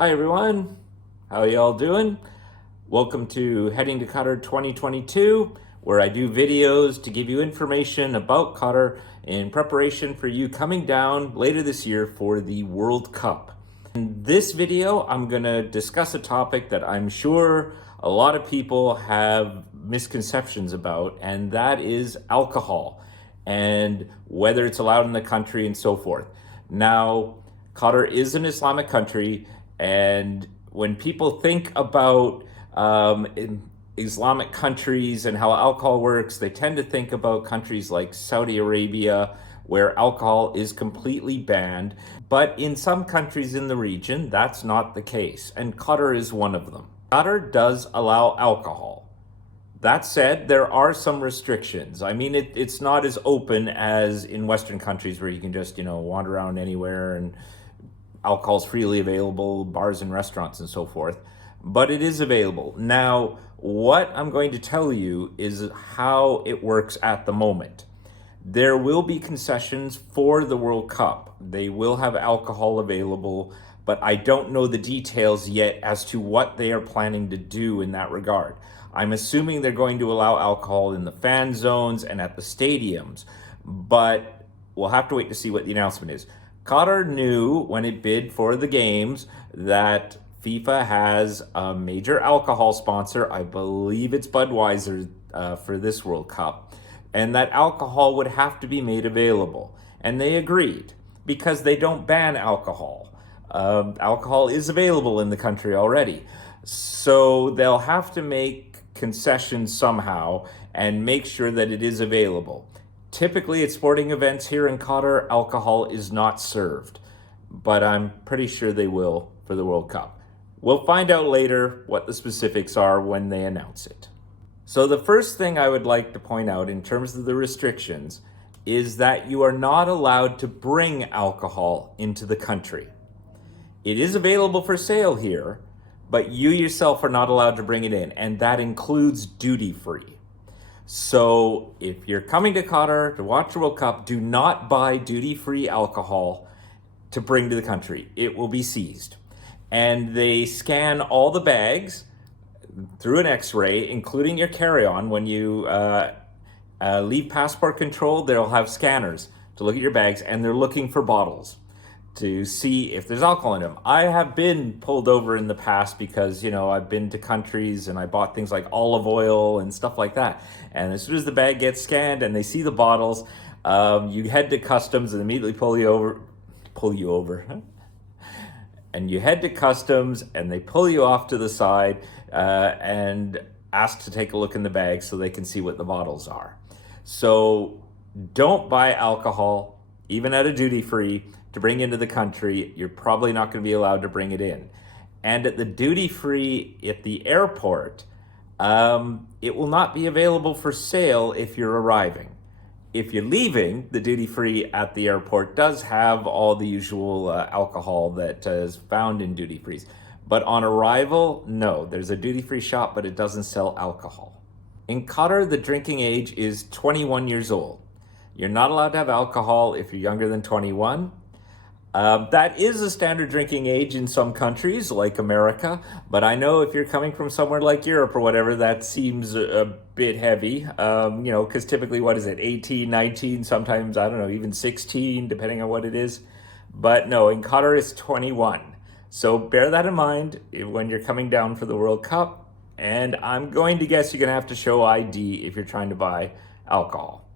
Hi everyone, how y'all doing? Welcome to Heading to Qatar 2022, where I do videos to give you information about Qatar in preparation for you coming down later this year for the World Cup. In this video, I'm going to discuss a topic that I'm sure a lot of people have misconceptions about, and that is alcohol and whether it's allowed in the country and so forth. Now, Qatar is an Islamic country, and when people think about Islamic countries and how alcohol works, they tend to think about countries like Saudi Arabia, where alcohol is completely banned. But in some countries in the region, that's not the case, and Qatar is one of them. Qatar does allow alcohol. That said, there are some restrictions. I mean, it's not as open as in Western countries where you can just, wander around anywhere and alcohol's freely available, bars and restaurants and so forth, but it is available. Now, what I'm going to tell you is how it works at the moment. There will be concessions for the World Cup. They will have alcohol available, but I don't know the details yet as to what they are planning to do in that regard. I'm assuming they're going to allow alcohol in the fan zones and at the stadiums, but we'll have to wait to see what the announcement is. Qatar knew when it bid for the games that FIFA has a major alcohol sponsor, I believe it's Budweiser, for this World Cup, and that alcohol would have to be made available. And they agreed because they don't ban alcohol. Alcohol is available in the country already. So they'll have to make concessions somehow and make sure that it is available. Typically at sporting events here in Qatar, alcohol is not served, but I'm pretty sure they will for the World Cup. We'll find out later what the specifics are when they announce it. So the first thing I would like to point out in terms of the restrictions is that you are not allowed to bring alcohol into the country. It is available for sale here, but you yourself are not allowed to bring it in, and that includes duty-free. So if you're coming to Qatar to watch the World Cup, do not buy duty-free alcohol to bring to the country. It will be seized. And they scan all the bags through an X-ray, including your carry-on. When you leave passport control, they'll have scanners to look at your bags, and they're looking for bottles to see if there's alcohol in them. I have been pulled over in the past because, I've been to countries and I bought things like olive oil and stuff like that. And as soon as the bag gets scanned and they see the bottles, you head to customs and immediately pull you over. And you head to customs and they pull you off to the side and ask to take a look in the bag so they can see what the bottles are. So don't buy alcohol, even at a duty-free, to bring into the country. You're probably not going to be allowed to bring it in. And at the duty-free at the airport, it will not be available for sale if you're arriving. If you're leaving, the duty-free at the airport does have all the usual alcohol that is found in duty-frees. But on arrival, no. There's a duty-free shop, but it doesn't sell alcohol. In Qatar, the drinking age is 21 years old. You're not allowed to have alcohol if you're younger than 21. That is a standard drinking age in some countries, like America, but I know if you're coming from somewhere like Europe or whatever, that seems a bit heavy, because typically, 18, 19, sometimes, I don't know, even 16, depending on what it is. But no, in Qatar, it's 21. So bear that in mind when you're coming down for the World Cup, and I'm going to guess you're going to have to show ID if you're trying to buy alcohol.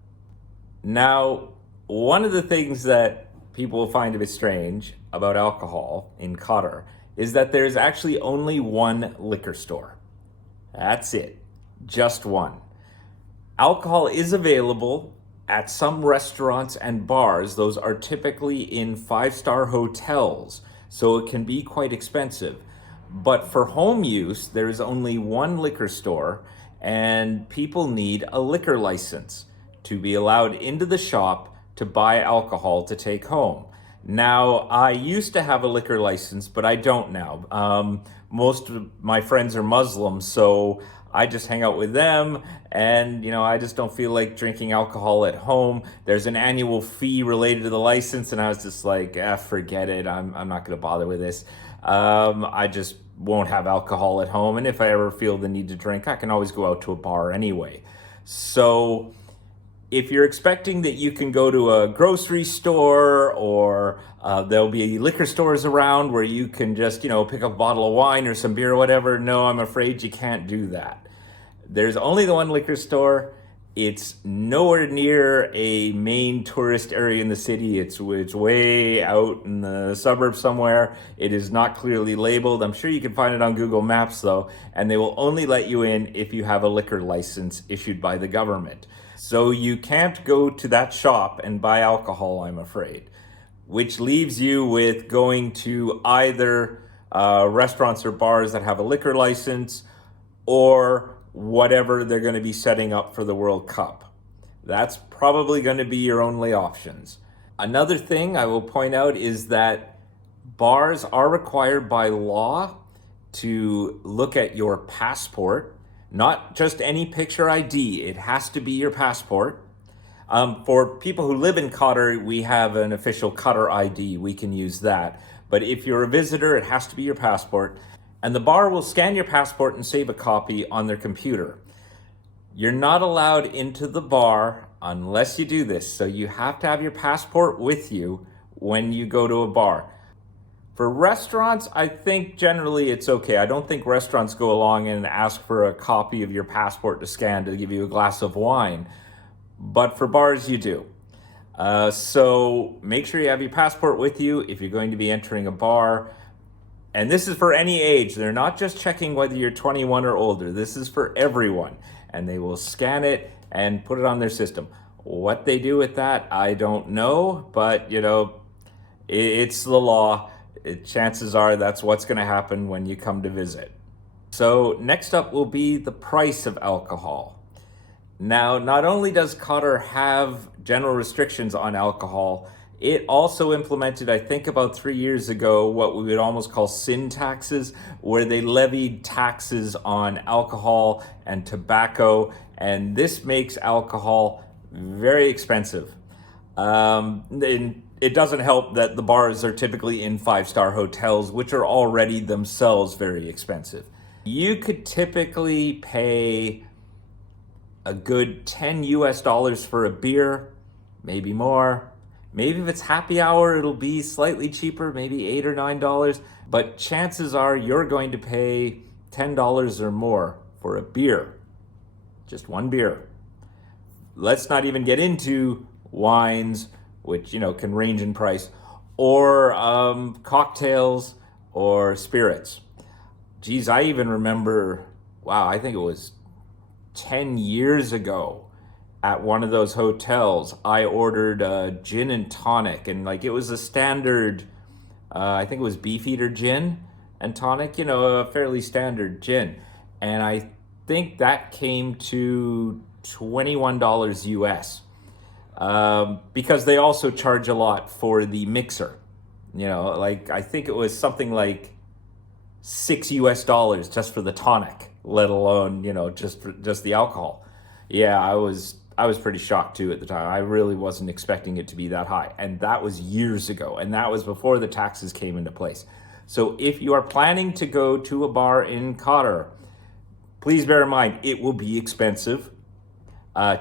Now, one of the things that people will find a bit strange about alcohol in Qatar is that there's actually only one liquor store. That's it, just one. Alcohol is available at some restaurants and bars. Those are typically in 5-star hotels, so it can be quite expensive. But for home use, there is only one liquor store, and people need a liquor license to be allowed into the shop to buy alcohol to take home. Now, I used to have a liquor license, but I don't now. Most of my friends are Muslim, so I just hang out with them, and I just don't feel like drinking alcohol at home. There's an annual fee related to the license, and I was just like, forget it. I'm not going to bother with this. I just won't have alcohol at home. And if I ever feel the need to drink, I can always go out to a bar anyway. So if you're expecting that you can go to a grocery store or there'll be liquor stores around where you can just, pick up a bottle of wine or some beer or whatever, no, I'm afraid you can't do that. There's only the one liquor store. It's nowhere near a main tourist area in the city. It's way out in the suburbs somewhere. It is not clearly labeled. I'm sure you can find it on Google Maps though, and they will only let you in if you have a liquor license issued by the government. So you can't go to that shop and buy alcohol, I'm afraid, which leaves you with going to either restaurants or bars that have a liquor license or whatever they're going to be setting up for the World Cup. That's probably going to be your only options. Another thing I will point out is that bars are required by law to look at your passport, not just any picture ID. It has to be your passport. For people who live in Qatar, we have an official Qatar ID. We can use that. But if you're a visitor, it has to be your passport. And the bar will scan your passport and save a copy on their computer. You're not allowed into the bar unless you do this. So you have to have your passport with you when you go to a bar. For restaurants, I think generally it's okay. I don't think restaurants go along and ask for a copy of your passport to scan to give you a glass of wine. But for bars, you do. So make sure you have your passport with you if you're going to be entering a bar. And this is for any age. They're not just checking whether you're 21 or older. This is for everyone. And they will scan it and put it on their system. What they do with that, I don't know. But, it's the law. Chances are that's what's going to happen when you come to visit. So next up will be the price of alcohol. Now, not only does Qatar have general restrictions on alcohol, it also implemented, I think about 3 years ago, what we would almost call sin taxes, where they levied taxes on alcohol and tobacco, and this makes alcohol very expensive. It doesn't help that the bars are typically in five-star hotels, which are already themselves very expensive. You could typically pay a good $10 for a beer, maybe more. Maybe if it's happy hour, it'll be slightly cheaper, maybe $8 or $9. But chances are you're going to pay $10 or more for a beer. Just one beer. Let's not even get into wines, which, can range in price, or cocktails or spirits. Geez, I even remember, I think it was 10 years ago, at one of those hotels, I ordered a gin and tonic, and it was a standard, I think it was Beefeater gin and tonic, a fairly standard gin. And I think that came to $21 US, because they also charge a lot for the mixer. I think it was something like $6 US just for the tonic, let alone, just the alcohol. Yeah, I was pretty shocked too at the time. I really wasn't expecting it to be that high. And that was years ago. And that was before the taxes came into place. So if you are planning to go to a bar in Qatar, please bear in mind, it will be expensive.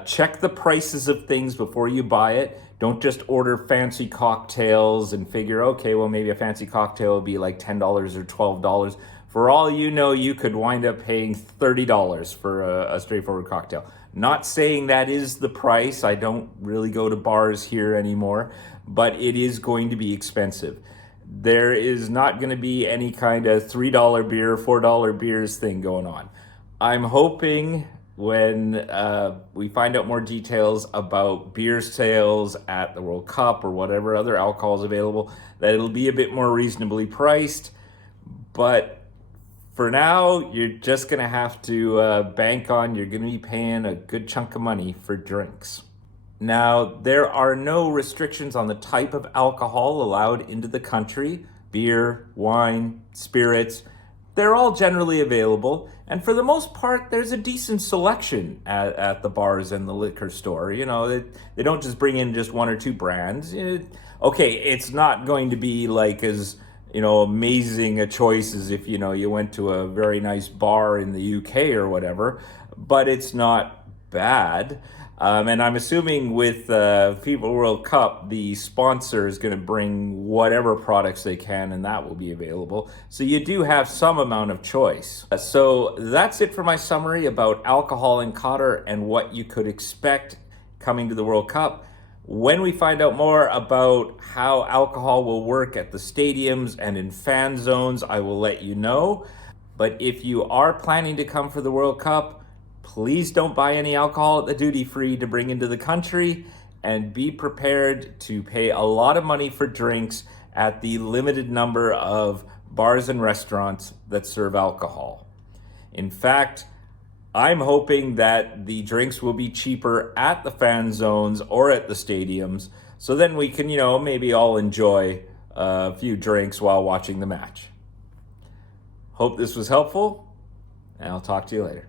Check the prices of things before you buy it. Don't just order fancy cocktails and figure, okay, well, maybe a fancy cocktail will be like $10 or $12. For all you know, you could wind up paying $30 for a straightforward cocktail. Not saying that is the price. I don't really go to bars here anymore, but it is going to be expensive. There is not going to be any kind of $3 beer, $4 beers thing going on. I'm hoping when we find out more details about beer sales at the World Cup or whatever other alcohol is available, that it'll be a bit more reasonably priced. But for now, you're just going to have to bank on you're going to be paying a good chunk of money for drinks. Now, there are no restrictions on the type of alcohol allowed into the country. Beer, wine, spirits, they're all generally available. And for the most part, there's a decent selection at the bars and the liquor store. They don't just bring in just one or two brands. Okay, it's not going to be like as amazing choices if, you went to a very nice bar in the UK or whatever, but it's not bad. And I'm assuming with FIFA World Cup, the sponsor is going to bring whatever products they can, and that will be available. So you do have some amount of choice. So that's it for my summary about alcohol in Qatar and what you could expect coming to the World Cup. When we find out more about how alcohol will work at the stadiums and in fan zones, I will let you know. But if you are planning to come for the World Cup, please don't buy any alcohol at the duty free to bring into the country, and be prepared to pay a lot of money for drinks at the limited number of bars and restaurants that serve alcohol. In fact, I'm hoping that the drinks will be cheaper at the fan zones or at the stadiums, so then we can, maybe all enjoy a few drinks while watching the match. Hope this was helpful, and I'll talk to you later.